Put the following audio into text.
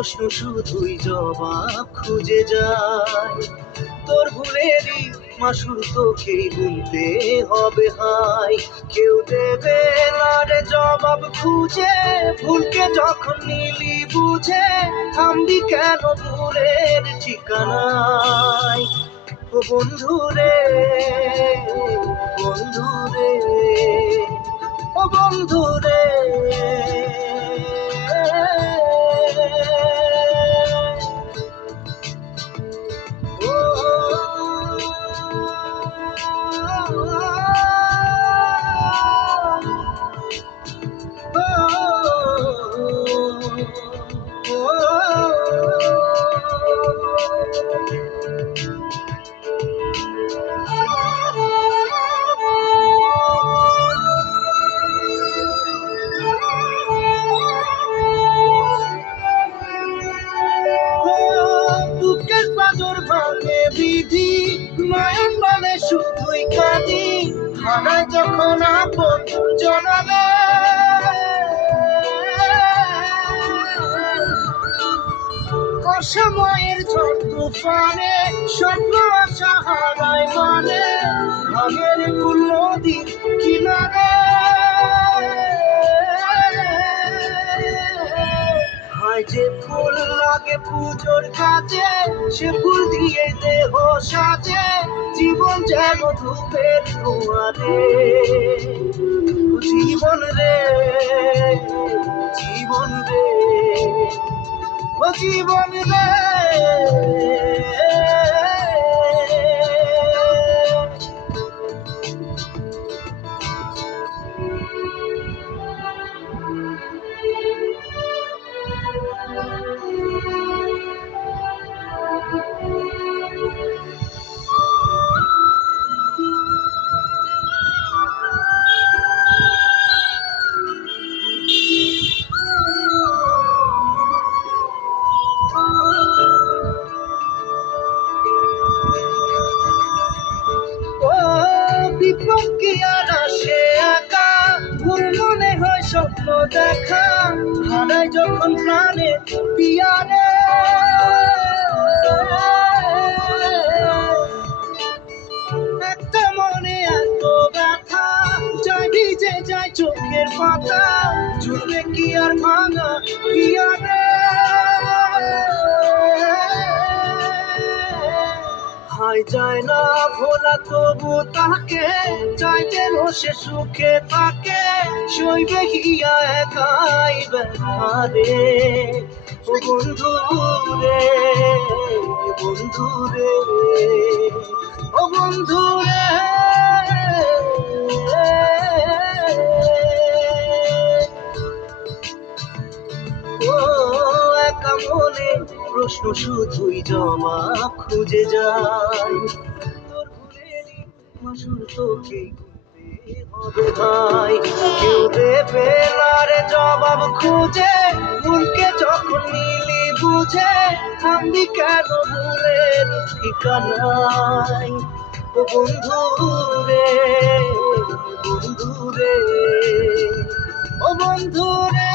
প্রশ্ন শুধুই জবাব খুঁজে যায়। তোর ভুলেরই মাসুর তোকেই গুনতে হবে হাই। কেউ দেবে না রে জবাব খুঁজে, ভুলকে যখন নিলি বুঝে থামবি কেন ভুলের ঠিকানায়। ও বন্ধু রে, বন্ধু রে, ও বন্ধু রে। বুকের পাঁজর ভাঙে বিধি, নয়ন মানে শুধুই কাঁদি, হারায় যখন আপন জনাবে। অসময়ের ঝড় তুফানে স্বপ্ন আশা হারায় মানে, ভাগের কুল নদীর কিনারে। হায় যে ফুল লাগে পুজোর কাজে, সে ফুল দিয়ে দেহ সাজে, জীবন যেন ধূপের ধোঁয়ারে। জীবন রে, জীবন রে, ও জীবন রে। বিপ্লব কি আর আসে একা, ভুল মনে হয় স্বপ্ন দেখা, হারায় যখন প্রাণে পিয়ারে। একটা মনে এত ব্যথা, যায় ভিজে যায় চোখের পাতা, জুড়বে কি আর ভাঙা পিয়ারে। হায় যায় না ভোলা তবু তাকে, চাই যেন সে সুখে থাকে, সইবে হিয়া একাই ব্যথারে। ও বন্ধু রে, বন্ধু রে, ও বন্ধু রে। ও একা মনে প্রশ্ন শুধুই জবাব খুঁজে যায়। তোর ভুলেরই মাসুর তোকেই গুনতে হবে ভাই। কেউ দেবে না রে জবাব খুঁজে, ভুলকে যখন নিলি বুঝে থামবি কেন ভুলের ঠিকানায়। ও বন্ধু রে, বন্ধু রে, ও বন্ধু রে।